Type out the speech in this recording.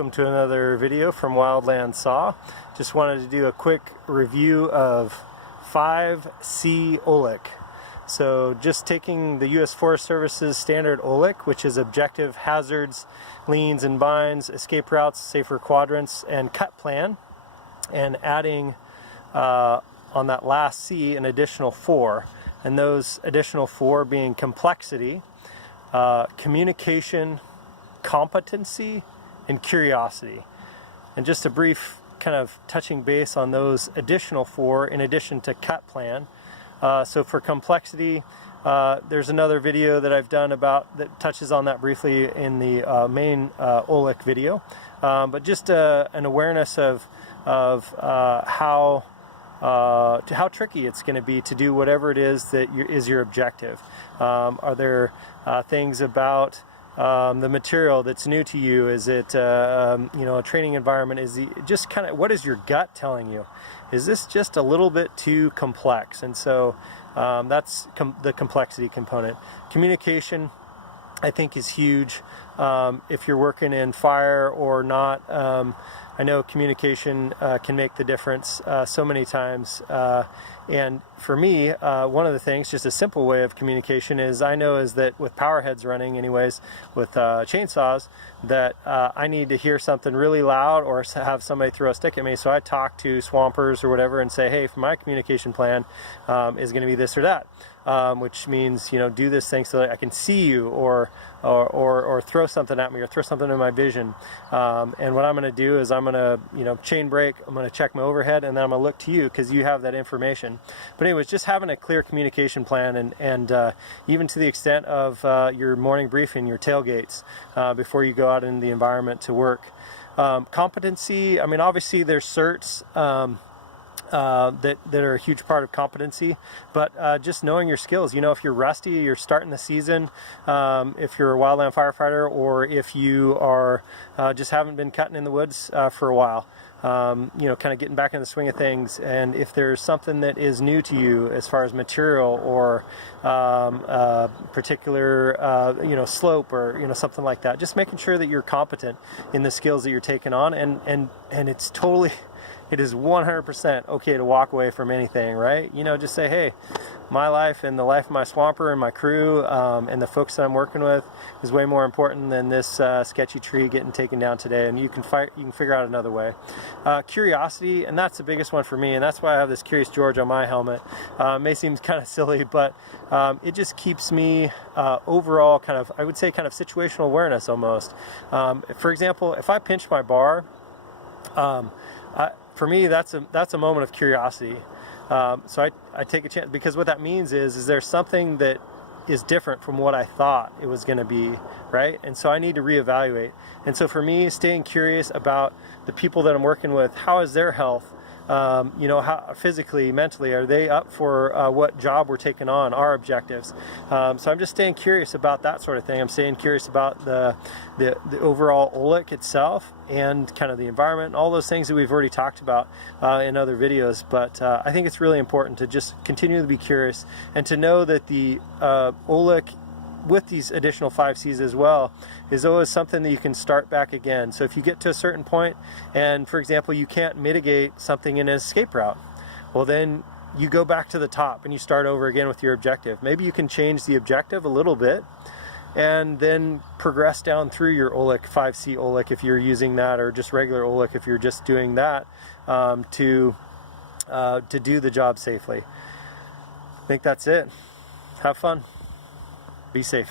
welcome to another video from WildlandSaw. Just wanted to do a quick review of 5C OHLEC. So just taking the U.S. Forest Service's standard OHLEC, which is objective, hazards, leans and binds, escape routes, safer quadrants, and cut plan, and adding on that last C an additional 4, and those additional 4 being complexity, communication, competency, and curiosity. And just a brief kind of touching base on those additional 4 in addition to cut plan. So for complexity, there's another video that I've done about that touches on that briefly in the main OHLEC video, but just an awareness of how tricky it's going to be to do whatever it is that is your objective. Are there things about the material that's new to you? Is it a training environment? Is just kind of what is your gut telling you? Is this just a little bit too complex? And so that's the complexity component. Communication, I think, is huge. If you're working in fire or not, I know communication can make the difference so many times. And for me, one of the things, just a simple way of communication is that with power heads running anyways, with chainsaws, that I need to hear something really loud or have somebody throw a stick at me. So I talk to swampers or whatever and say, hey, for my communication plan is going to be this or that. Which means, do this thing so that I can see you, or throw something at me, or throw something in my vision. And what I'm going to do is I'm going to, chain brake, I'm going to check my overhead, and then I'm going to look to you because you have that information. But anyways, just having a clear communication plan, and even to the extent of your morning briefing, your tailgates, before you go out in the environment to work. Competency, I mean, obviously there's certs, that are a huge part of competency, but just knowing your skills. If you're rusty, you're starting the season, if you're a wildland firefighter, or if you are just haven't been cutting in the woods for a while, kind of getting back in the swing of things. And if there's something that is new to you as far as material or particular slope or something like that, just making sure that you're competent in the skills that you're taking on, and it is 100% okay to walk away from anything, right? Just say, hey, my life and the life of my swamper and my crew and the folks that I'm working with is way more important than this sketchy tree getting taken down today, and you can figure out another way. Curiosity, and that's the biggest one for me, and that's why I have this Curious George on my helmet. May seem kind of silly, but it just keeps me overall I would say situational awareness almost. For example, if I pinch my bar, for me, that's a moment of curiosity. So I take a chance, because what that means is there something that is different from what I thought it was going to be, right? And so I need to reevaluate. And so for me, staying curious about the people that I'm working with, how is their health? How physically, mentally, are they up for what job we're taking on, our objectives? So I'm just staying curious about that sort of thing. I'm staying curious about the overall OHLEC itself, and kind of the environment, and all those things that we've already talked about in other videos. But I think it's really important to just continue to be curious, and to know that the OHLEC with these additional 5 C's as well is always something that you can start back again. So if you get to a certain point and, for example, you can't mitigate something in an escape route, well, then you go back to the top and you start over again with your objective. Maybe you can change the objective a little bit and then progress down through your OHLEC, 5C OHLEC if you're using that, or just regular OHLEC if you're just doing that, to do the job safely. I think that's it. Have fun. Be safe.